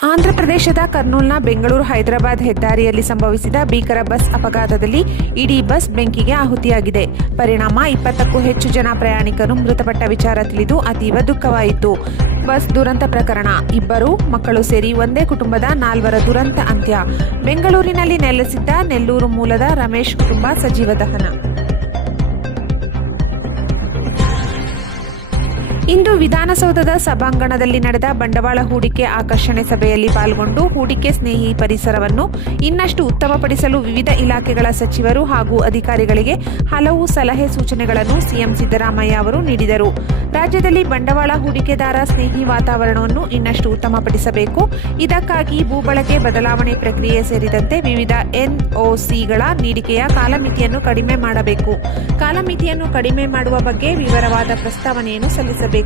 ಪ್ರದೇಶದ ಕರ್ನೂಲ್ನ ಬೆಂಗಳೂರು ಹೈದರಾಬಾದ್ ಹೆದ್ದಾರಿಯಲ್ಲಿ ಸಂಭವಿಸಿದ ಭೀಕರ ಬಸ್ ಅಪಘಾತದಲ್ಲಿ ಇಡೀ ಬಸ್ ಬೆಂಕಿಗೆ ಆಹುತಿಯಾಗಿದೆ. ಪರಿಣಾಮ ಇಪ್ಪತ್ತಕ್ಕೂ ಹೆಚ್ಚು ಜನ ಪ್ರಯಾಣಿಕರು ಮೃತಪಟ್ಟ ವಿಚಾರ ತಿಳಿದು ಅತೀವ ದುಃಖವಾಯಿತು. ಬಸ್ ದುರಂತ ಪ್ರಕರಣ, ಇಬ್ಬರು ಮಕ್ಕಳು ಸೇರಿ ಒಂದೇ ಕುಟುಂಬದ ನಾಲ್ವರ ದುರಂತ ಅಂತ್ಯ. ಬೆಂಗಳೂರಿನಲ್ಲಿ ನೆಲೆಸಿದ್ದ ನೆಲ್ಲೂರು ಮೂಲದ ರಮೇಶ್ ಕುಟುಂಬ ಸಜೀವ ದಹನ. ಇಂದು ವಿಧಾನಸೌಧದ ಸಭಾಂಗಣದಲ್ಲಿ ನಡೆದ ಬಂಡವಾಳ ಹೂಡಿಕೆ ಆಕರ್ಷಣೆ ಸಭೆಯಲ್ಲಿ ಪಾಲ್ಗೊಂಡು ಹೂಡಿಕೆ ಸ್ನೇಹಿ ಪರಿಸರವನ್ನು ಇನ್ನಷ್ಟು ಉತ್ತಮಪಡಿಸಲು ವಿವಿಧ ಇಲಾಖೆಗಳ ಸಚಿವರು ಹಾಗೂ ಅಧಿಕಾರಿಗಳಿಗೆ ಹಲವು ಸಲಹೆ ಸೂಚನೆಗಳನ್ನು ಸಿಎಂ ಸಿದ್ದರಾಮಯ್ಯ ಅವರು ನೀಡಿದರು. ರಾಜ್ಯದಲ್ಲಿ ಬಂಡವಾಳ ಹೂಡಿಕೆದಾರ ಸ್ನೇಹಿ ವಾತಾವರಣವನ್ನು ಇನ್ನಷ್ಟು ಉತ್ತಮಪಡಿಸಬೇಕು. ಇದಕ್ಕಾಗಿ ಭೂಬಳಕೆ ಬದಲಾವಣೆ ಪ್ರಕ್ರಿಯೆ ಸೇರಿದಂತೆ ವಿವಿಧ ಎನ್ಒಸಿಗಳ ನೀಡಿಕೆಯ ಕಾಲಮಿತಿಯನ್ನು ಕಡಿಮೆ ಮಾಡಬೇಕು. ಕಾಲಮಿತಿಯನ್ನು ಕಡಿಮೆ ಮಾಡುವ ಬಗ್ಗೆ ವಿವರವಾದ ಪ್ರಸ್ತಾವನೆಯನ್ನು ಸಲ್ಲಿಸಬೇಕು.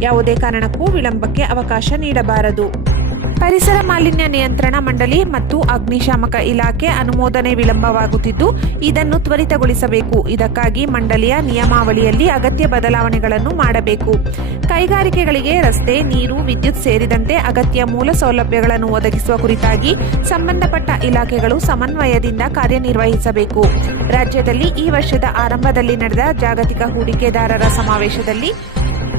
ಯಾವುದೇ ಕಾರಣಕ್ಕೂ ವಿಳಂಬಕ್ಕೆ ಅವಕಾಶ ನೀಡಬಾರದು. ಪರಿಸರ ಮಾಲಿನ್ಯ ನಿಯಂತ್ರಣ ಮಂಡಳಿ ಮತ್ತು ಅಗ್ನಿಶಾಮಕ ಇಲಾಖೆ ಅನುಮೋದನೆ ವಿಳಂಬವಾಗುತ್ತಿದ್ದು, ಇದನ್ನು ತ್ವರಿತಗೊಳಿಸಬೇಕು. ಇದಕ್ಕಾಗಿ ಮಂಡಳಿಯ ನಿಯಮಾವಳಿಯಲ್ಲಿ ಅಗತ್ಯ ಬದಲಾವಣೆಗಳನ್ನು ಮಾಡಬೇಕು. ಕೈಗಾರಿಕೆಗಳಿಗೆ ರಸ್ತೆ, ನೀರು, ವಿದ್ಯುತ್ ಸೇರಿದಂತೆ ಅಗತ್ಯ ಮೂಲ ಸೌಲಭ್ಯಗಳನ್ನು ಒದಗಿಸುವ ಕುರಿತಾಗಿ ಸಂಬಂಧಪಟ್ಟ ಇಲಾಖೆಗಳು ಸಮನ್ವಯದಿಂದ ಕಾರ್ಯನಿರ್ವಹಿಸಬೇಕು. ರಾಜ್ಯದಲ್ಲಿ ಈ ವರ್ಷದ ಆರಂಭದಲ್ಲಿ ನಡೆದ ಜಾಗತಿಕ ಹೂಡಿಕೆದಾರರ ಸಮಾವೇಶದಲ್ಲಿ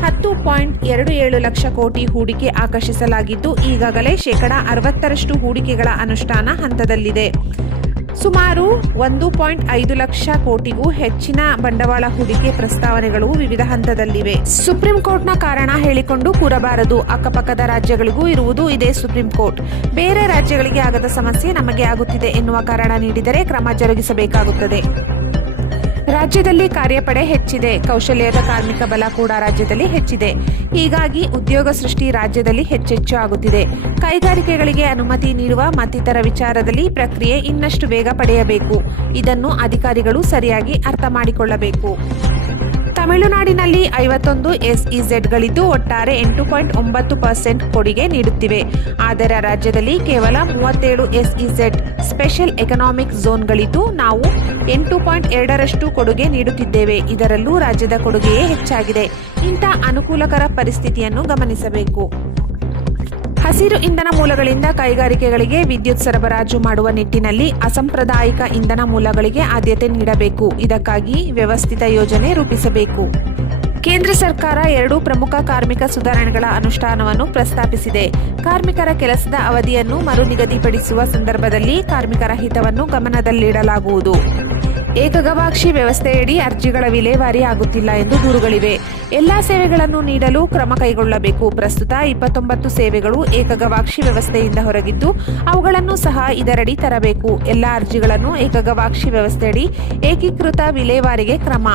ಹತ್ತು ಪಾಯಿಂಟ್ ಎರಡು ಏಳು ಲಕ್ಷ ಕೋಟಿ ಹೂಡಿಕೆ ಆಕರ್ಷಿಸಲಾಗಿದ್ದು, ಈಗಾಗಲೇ ಶೇಕಡಾ ಅರವತ್ತರಷ್ಟು ಹೂಡಿಕೆಗಳ ಅನುಷ್ಠಾನ ಹಂತದಲ್ಲಿದೆ. ಸುಮಾರು ಒಂದು ಪಾಯಿಂಟ್ ಐದು ಲಕ್ಷ ಕೋಟಿಗೂ ಹೆಚ್ಚಿನ ಬಂಡವಾಳ ಹೂಡಿಕೆ ಪ್ರಸ್ತಾವನೆಗಳು ವಿವಿಧ ಹಂತದಲ್ಲಿವೆ. ಸುಪ್ರೀಂ ಕೋರ್ಟ್ನ ಕಾರಣ ಹೇಳಿಕೊಂಡು ಕೂರಬಾರದು. ಅಕ್ಕಪಕ್ಕದ ರಾಜ್ಯಗಳಿಗೂ ಇರುವುದು ಇದೇ ಸುಪ್ರೀಂ ಕೋರ್ಟ್. ಬೇರೆ ರಾಜ್ಯಗಳಿಗೆ ಆಗದ ಸಮಸ್ಯೆ ನಮಗೆ ಆಗುತ್ತಿದೆ ಎನ್ನುವ ಕಾರಣ ನೀಡಿದರೆ ಕ್ರಮ ಜರುಗಿಸಬೇಕಾಗುತ್ತದೆ. ರಾಜ್ಯದಲ್ಲಿ ಕಾರ್ಯಪಡೆ ಹೆಚ್ಚಿದೆ. ಕೌಶಲ್ಯದ ಕಾರ್ಮಿಕ ಬಲ ಕೂಡ ರಾಜ್ಯದಲ್ಲಿ ಹೆಚ್ಚಿದೆ. ಹೀಗಾಗಿ ಉದ್ಯೋಗ ಸೃಷ್ಟಿ ರಾಜ್ಯದಲ್ಲಿ ಹೆಚ್ಚೆಚ್ಚು ಆಗುತ್ತಿದೆ. ಕೈಗಾರಿಕೆಗಳಿಗೆ ಅನುಮತಿ ನೀಡುವ ಮತ್ತಿತರ ವಿಚಾರದಲ್ಲಿ ಪ್ರಕ್ರಿಯೆ ಇನ್ನಷ್ಟು ಬೇಗ ಪಡೆಯಬೇಕು. ಇದನ್ನು ಅಧಿಕಾರಿಗಳು ಸರಿಯಾಗಿ ಅರ್ಥ ಮಾಡಿಕೊಳ್ಳಬೇಕು. ತಮಿಳುನಾಡಿನಲ್ಲಿ ಐವತ್ತೊಂದು ಎಸ್ಇಝೆಡ್ಗಳಿದ್ದು ಒಟ್ಟಾರೆ ಎಂಟು ಪಾಯಿಂಟ್ ಒಂಬತ್ತು ಪರ್ಸೆಂಟ್ ಕೊಡುಗೆ ನೀಡುತ್ತಿವೆ. ಆದರೆ ರಾಜ್ಯದಲ್ಲಿ ಕೇವಲ ಮೂವತ್ತೇಳು ಎಸ್ಇಝೆಡ್ ಸ್ಪೆಷಲ್ ಎಕನಾಮಿಕ್ ಝೋನ್ಗಳಿದ್ದು ನಾವು ಎಂಟು ಪಾಯಿಂಟ್ ಎರಡರಷ್ಟು ಕೊಡುಗೆ ನೀಡುತ್ತಿದ್ದೇವೆ. ಇದರಲ್ಲೂ ರಾಜ್ಯದ ಕೊಡುಗೆಯೇ ಹೆಚ್ಚಾಗಿದೆ. ಇಂಥ ಅನುಕೂಲಕರ ಪರಿಸ್ಥಿತಿಯನ್ನು ಗಮನಿಸಬೇಕು. ಹಸಿರು ಇಂಧನ ಮೂಲಗಳಿಂದ ಕೈಗಾರಿಕೆಗಳಿಗೆ ವಿದ್ಯುತ್ ಸರಬರಾಜು ಮಾಡುವ ನಿಟ್ಟಿನಲ್ಲಿ ಅಸಂಪ್ರದಾಯಿಕ ಇಂಧನ ಮೂಲಗಳಿಗೆ ಆದ್ಯತೆ ನೀಡಬೇಕು. ಇದಕ್ಕಾಗಿ ವ್ಯವಸ್ಥಿತ ಯೋಜನೆ ರೂಪಿಸಬೇಕು. ಕೇಂದ್ರ ಸರ್ಕಾರ ಎರಡು ಪ್ರಮುಖ ಕಾರ್ಮಿಕ ಸುಧಾರಣೆಗಳ ಅನುಷ್ಠಾನವನ್ನು ಪ್ರಸ್ತಾಪಿಸಿದೆ. ಕಾರ್ಮಿಕರ ಕೆಲಸದ ಅವಧಿಯನ್ನು ಮರು ನಿಗದಿಪಡಿಸುವ ಸಂದರ್ಭದಲ್ಲಿ ಕಾರ್ಮಿಕರ ಹಿತವನ್ನು ಗಮನದಲ್ಲಿಡಲಾಗುವುದು. ಏಕಗವಾಕ್ಷಿ ವ್ಯವಸ್ಥೆಯಡಿ ಅರ್ಜಿಗಳ ವಿಲೇವಾರಿ ಆಗುತ್ತಿಲ್ಲ ಎಂದು ದೂರುಗಳಿವೆ. ಎಲ್ಲಾ ಸೇವೆಗಳನ್ನು ನೀಡಲು ಕ್ರಮ ಕೈಗೊಳ್ಳಬೇಕು. ಪ್ರಸ್ತುತ ಇಪ್ಪತ್ತೊಂಬತ್ತು ಸೇವೆಗಳು ಏಕಗವಾಕ್ಷಿ ವ್ಯವಸ್ಥೆಯಿಂದ ಹೊರಗಿದ್ದು, ಅವುಗಳನ್ನು ಸಹ ಇದರಡಿ ತರಬೇಕು. ಎಲ್ಲಾ ಅರ್ಜಿಗಳನ್ನು ಏಕಗವಾಕ್ಷಿ ವ್ಯವಸ್ಥೆಯಡಿ ಏಕೀಕೃತ ವಿಲೇವಾರಿಗೆ ಕ್ರಮ.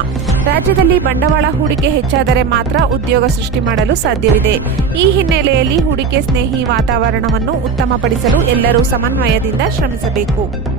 ರಾಜ್ಯದಲ್ಲಿ ಬಂಡವಾಳ ಹೂಡಿಕೆ ಹೆಚ್ಚಾದರೆ ಮಾತ್ರ ಉದ್ಯೋಗ ಸೃಷ್ಟಿ ಮಾಡಲು ಸಾಧ್ಯವಿದೆ. ಈ ಹಿನ್ನೆಲೆಯಲ್ಲಿ ಹೂಡಿಕೆ ಸ್ನೇಹಿ ವಾತಾವರಣವನ್ನು ಉತ್ತಮಪಡಿಸಲು ಎಲ್ಲರೂ ಸಮನ್ವಯದಿಂದ ಶ್ರಮಿಸಬೇಕು.